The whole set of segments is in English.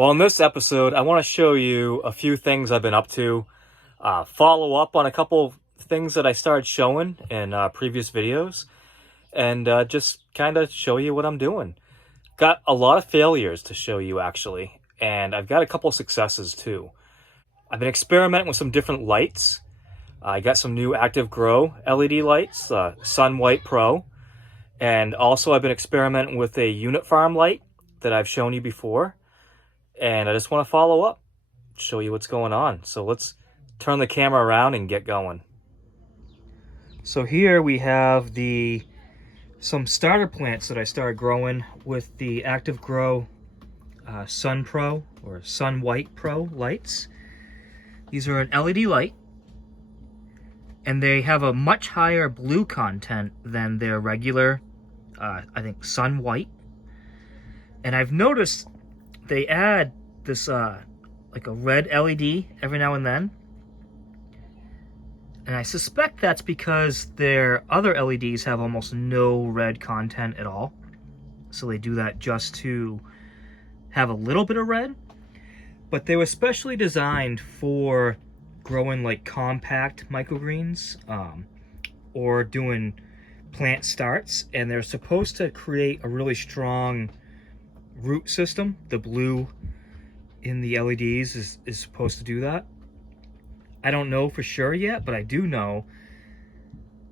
Well, in this episode, I want to show you a few things I've been up to, follow up on a couple things that I started showing in previous videos, and just kind of show you what I'm doing. Got a lot of failures to show you, actually, and I've got a couple successes too. I've been experimenting with some different lights. I got some new Active Grow LED lights, Sun White Pro, and also I've been experimenting with a unit farm light that I've shown you before. And I just want to follow up, show you what's going on. So let's turn the camera around and get going. So here we have some starter plants that I started growing with the Active Grow Sun Pro or Sun White Pro lights. These are an LED light, and they have a much higher blue content than their regular, I think, Sun White. And I've noticed they add this like a red LED every now and then, and I suspect that's because their other LEDs have almost no red content at all, so they do that just to have a little bit of red. But they were specially designed for growing like compact microgreens or doing plant starts, and they're supposed to create a really strong root system. The blue in the LEDs is supposed to do that. I don't know for sure yet, but I do know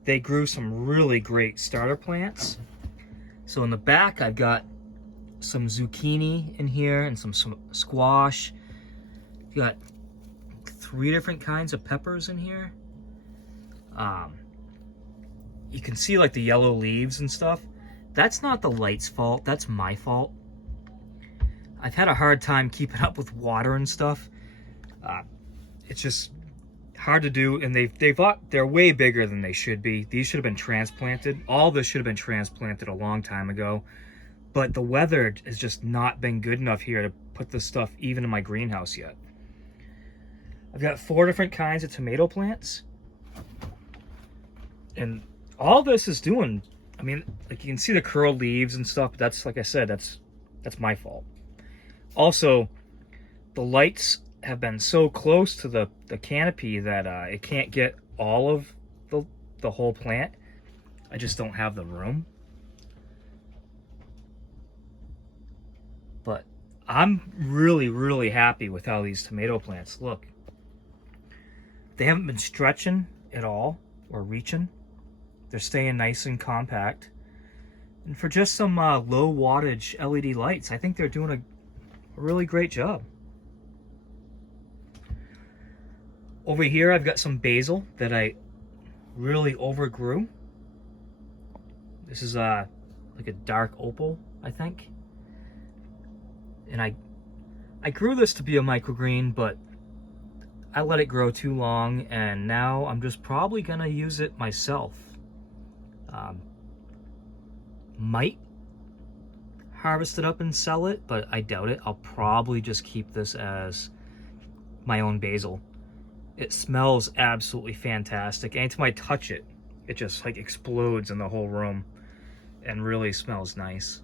they grew some really great starter plants. So in the back, I've got some zucchini in here and some squash. Got 3 different kinds of peppers in here. You can see like the yellow leaves and stuff. That's not the light's fault, that's my fault. I've had a hard time keeping up with water and stuff. It's just hard to do, and they're way bigger than they should be. These should have been transplanted. All this should have been transplanted a long time ago. But the weather has just not been good enough here to put this stuff even in my greenhouse yet. I've got 4 different kinds of tomato plants. And all this is doing, I mean, like you can see the curled leaves and stuff, but that's, like I said, that's my fault. Also, the lights have been so close to the canopy that it can't get all of the whole plant. I just don't have the room. But I'm really, really happy with how these tomato plants look. They haven't been stretching at all or reaching. They're staying nice and compact. And for just some low wattage LED lights, I think they're doing a really great job. Over here, I've got some basil that I really overgrew. This is like a dark opal, I think. And I grew this to be a microgreen, but I let it grow too long, and now I'm just probably gonna use it myself. Might harvest it up and sell it, but I doubt it. I'll probably just keep this as my own basil. It smells absolutely fantastic. Anytime I touch it, it just like explodes in the whole room and really smells nice.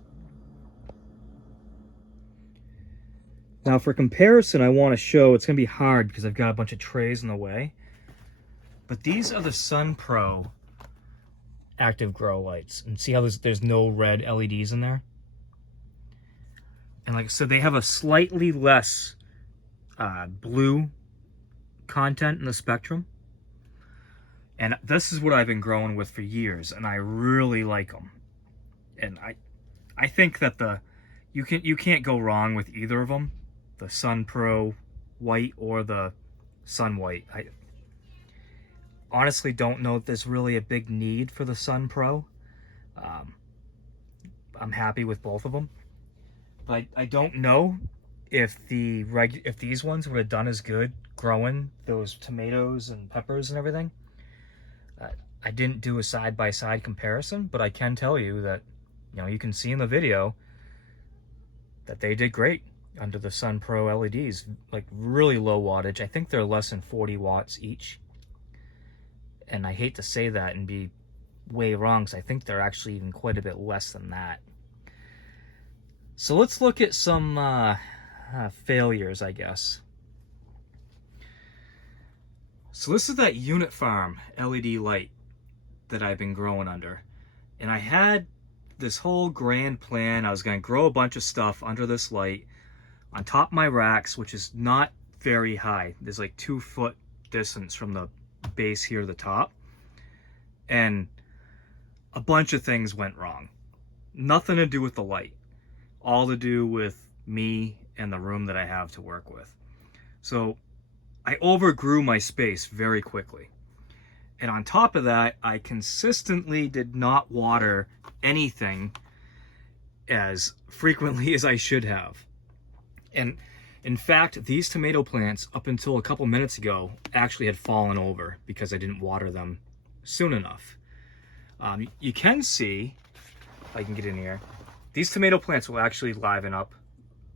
Now for comparison, I want to show, it's going to be hard because I've got a bunch of trays in the way, but these are the Sun Pro Active Grow lights. And see how there's no red LEDs in there? And like I said, they have a slightly less blue content in the spectrum. And this is what I've been growing with for years, and I really like them. And I think that you can't go wrong with either of them, the Sun Pro White or the Sun White. I honestly don't know if there's really a big need for the Sun Pro. I'm happy with both of them. But I don't know if these ones would have done as good growing those tomatoes and peppers and everything. I didn't do a side-by-side comparison, but I can tell you that, you know, you can see in the video that they did great under the Sun Pro LEDs, like really low wattage. I think they're less than 40 watts each. And I hate to say that and be way wrong, because I think they're actually even quite a bit less than that. So let's look at some failures, I guess. So this is that Unit Farm LED light that I've been growing under. And I had this whole grand plan. I was going to grow a bunch of stuff under this light on top of my racks, which is not very high. There's like 2 foot distance from the base here to the top. And a bunch of things went wrong. Nothing to do with the light. All to do with me and the room that I have to work with. So I overgrew my space very quickly. And on top of that, I consistently did not water anything as frequently as I should have. And in fact, these tomato plants, up until a couple minutes ago, actually had fallen over because I didn't water them soon enough. You can see, if I can get in here, these tomato plants will actually liven up.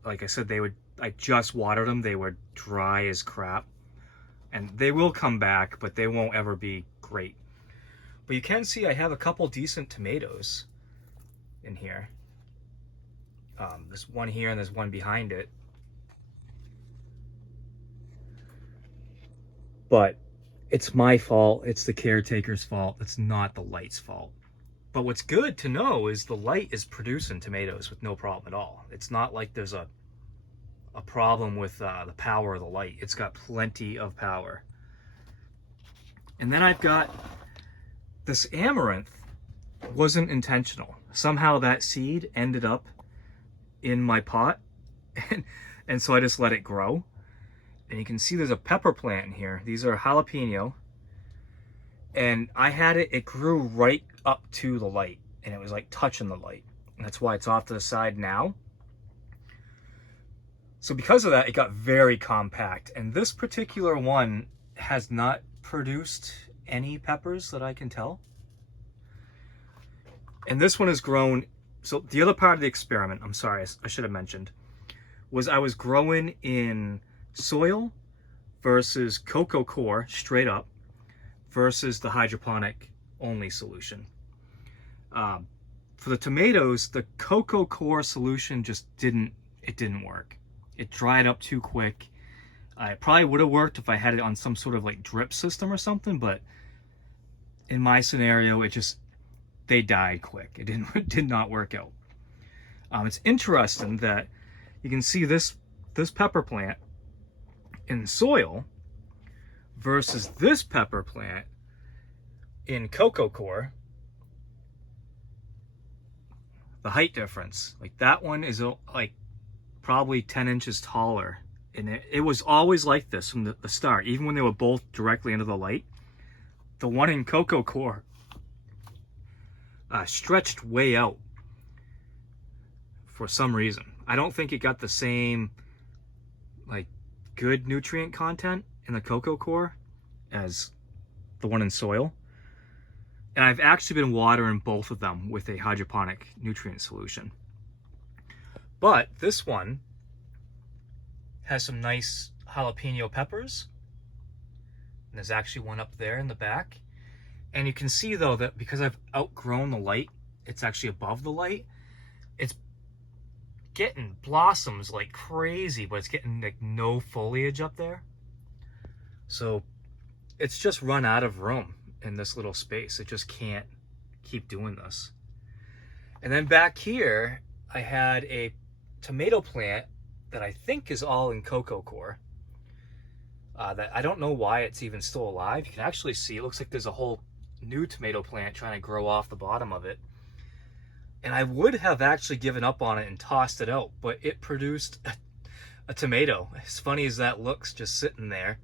Like I said, I just watered them. They were dry as crap. And they will come back, but they won't ever be great. But you can see I have a couple decent tomatoes in here. There's one here and there's one behind it. But it's my fault. It's the caretaker's fault. It's not the light's fault. But what's good to know is the light is producing tomatoes with no problem at all. It's not like there's a problem with the power of the light. It's got plenty of power. And then I've got this amaranth. Wasn't intentional. Somehow that seed ended up in my pot, and so I just let it grow. And you can see there's a pepper plant in here. These are jalapeno. And I had it grew right up to the light, and it was like touching the light. And that's why it's off to the side now. So because of that, it got very compact. And this particular one has not produced any peppers that I can tell. And this one has grown. So the other part of the experiment, I'm sorry, I should have mentioned, was I was growing in soil versus coco coir straight up versus the hydroponic only solution. For the tomatoes, the coco coir solution just didn't work. It dried up too quick. It probably would have worked if I had it on some sort of like drip system or something, but in my scenario, they died quick. It did not work out. It's interesting that you can see this pepper plant in soil versus this pepper plant in coco coir. The height difference, like that one is like probably 10 inches taller. And it was always like this from the start, even when they were both directly into the light. The one in coco coir stretched way out for some reason. I don't think it got the same like good nutrient content in the coco coir as the one in soil. And I've actually been watering both of them with a hydroponic nutrient solution. But this one has some nice jalapeno peppers. And there's actually one up there in the back. And you can see though that because I've outgrown the light, it's actually above the light. It's getting blossoms like crazy, but it's getting like no foliage up there. So it's just run out of room in this little space. It just can't keep doing this. And then back here, I had a tomato plant that I think is all in coco coir. That I don't know why it's even still alive. You can actually see it looks like there's a whole new tomato plant trying to grow off the bottom of it. And I would have actually given up on it and tossed it out, but it produced a tomato. As funny as that looks, just sitting there.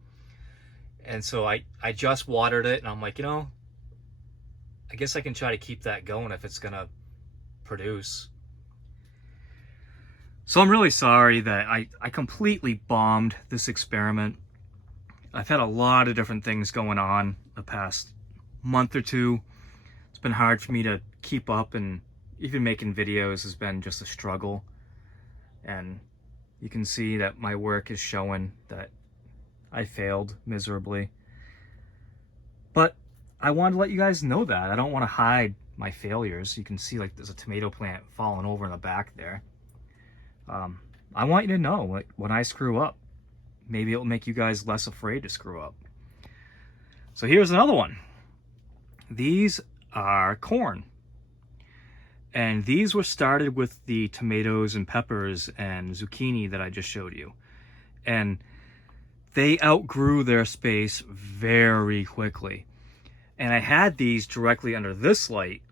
And so I just watered it, and I'm like, I guess I can try to keep that going if it's gonna produce. So I'm really sorry that I completely bombed this experiment. I've had a lot of different things going on the past month or two. It's been hard for me to keep up, and even making videos has been just a struggle. And you can see that my work is showing that I failed miserably. But I wanted to let you guys know that. I don't want to hide my failures. You can see like there's a tomato plant falling over in the back there. I want you to know, like, when I screw up, maybe it'll make you guys less afraid to screw up. So here's another one. These are corn. And these were started with the tomatoes and peppers and zucchini that I just showed you. And they outgrew their space very quickly. And I had these directly under this light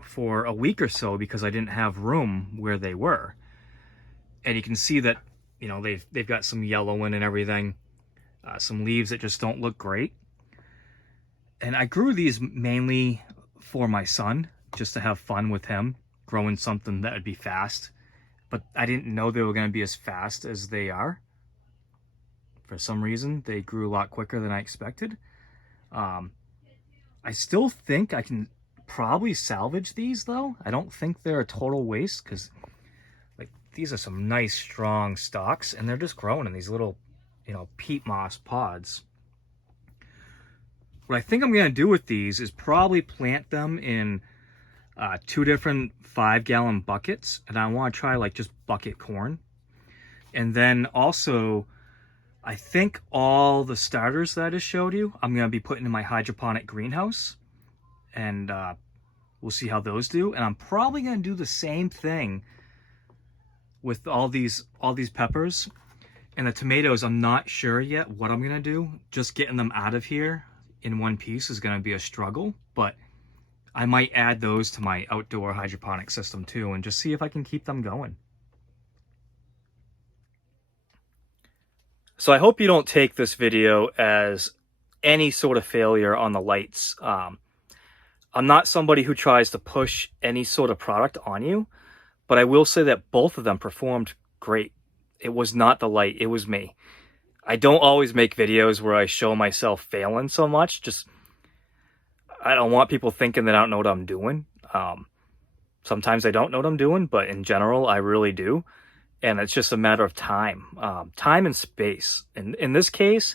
for a week or so because I didn't have room where they were. And you can see that, you know, they've got some yellowing and everything, some leaves that just don't look great. And I grew these mainly for my son, just to have fun with him, growing something that would be fast. But I didn't know they were going to be as fast as they are. For some reason, they grew a lot quicker than I expected. I still think I can probably salvage these, though. I don't think they're a total waste, because like these are some nice, strong stalks, and they're just growing in these little, you know, peat moss pods. What I think I'm going to do with these is probably plant them in 2 different 5-gallon buckets, and I want to try like just bucket corn. And then also, I think all the starters that I just showed you, I'm going to be putting in my hydroponic greenhouse, and we'll see how those do. And I'm probably going to do the same thing with all these peppers and the tomatoes. I'm not sure yet what I'm going to do. Just getting them out of here in one piece is going to be a struggle, but I might add those to my outdoor hydroponic system too, and just see if I can keep them going. So I hope you don't take this video as any sort of failure on the lights. I'm not somebody who tries to push any sort of product on you, but I will say that both of them performed great. It was not the light, it was me. I don't always make videos where I show myself failing so much. Just, I don't want people thinking that I don't know what I'm doing. Sometimes I don't know what I'm doing, but in general, I really do. And it's just a matter of time, time and space. And in this case,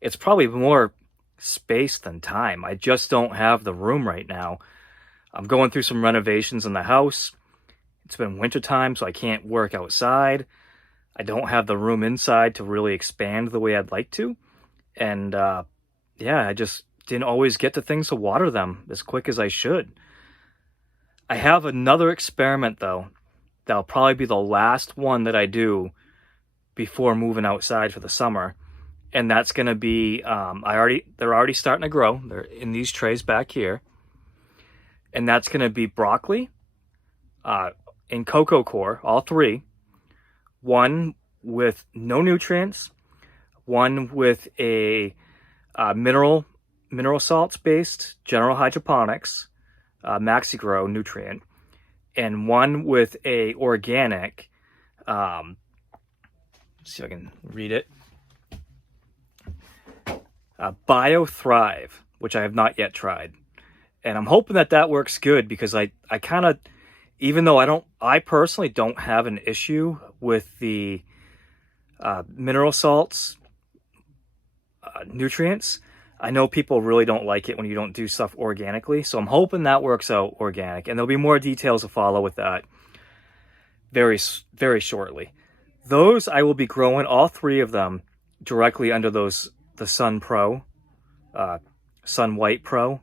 it's probably more space than time. I just don't have the room right now. I'm going through some renovations in the house. It's been wintertime, so I can't work outside. I don't have the room inside to really expand the way I'd like to. And yeah, I just didn't always get to things to water them as quick as I should. I have another experiment, though. That'll probably be the last one that I do before moving outside for the summer. And that's going to be, they're already starting to grow. They're in these trays back here. And that's going to be broccoli, in cocoa coir, all 3. One with no nutrients, one with a mineral salts based general hydroponics, Maxi-Grow nutrient, and one with a organic, let's see if I can read it, Bio Thrive, which I have not yet tried. And I'm hoping that that works good, because I kind of, even though I personally don't have an issue with the mineral salts, nutrients, I know people really don't like it when you don't do stuff organically. So I'm hoping that works out organic. And there'll be more details to follow with that very, very shortly. Those I will be growing, all 3 of them, directly under those, the Sun Pro, Sun White Pro,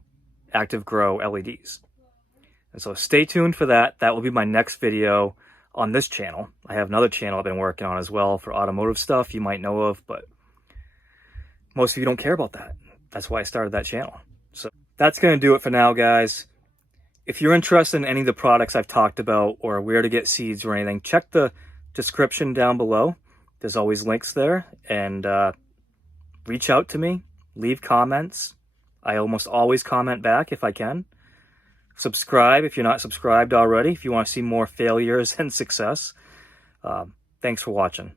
Active Grow LEDs. And so stay tuned for that. That will be my next video on this channel. I have another channel I've been working on as well for automotive stuff you might know of, but most of you don't care about that. That's why I started that channel. So that's going to do it for now, guys. If you're interested in any of the products I've talked about, or where to get seeds or anything, check the description down below. There's always links there. And reach out to me. Leave comments. I almost always comment back if I can. Subscribe if you're not subscribed already, if you want to see more failures and success. Thanks for watching.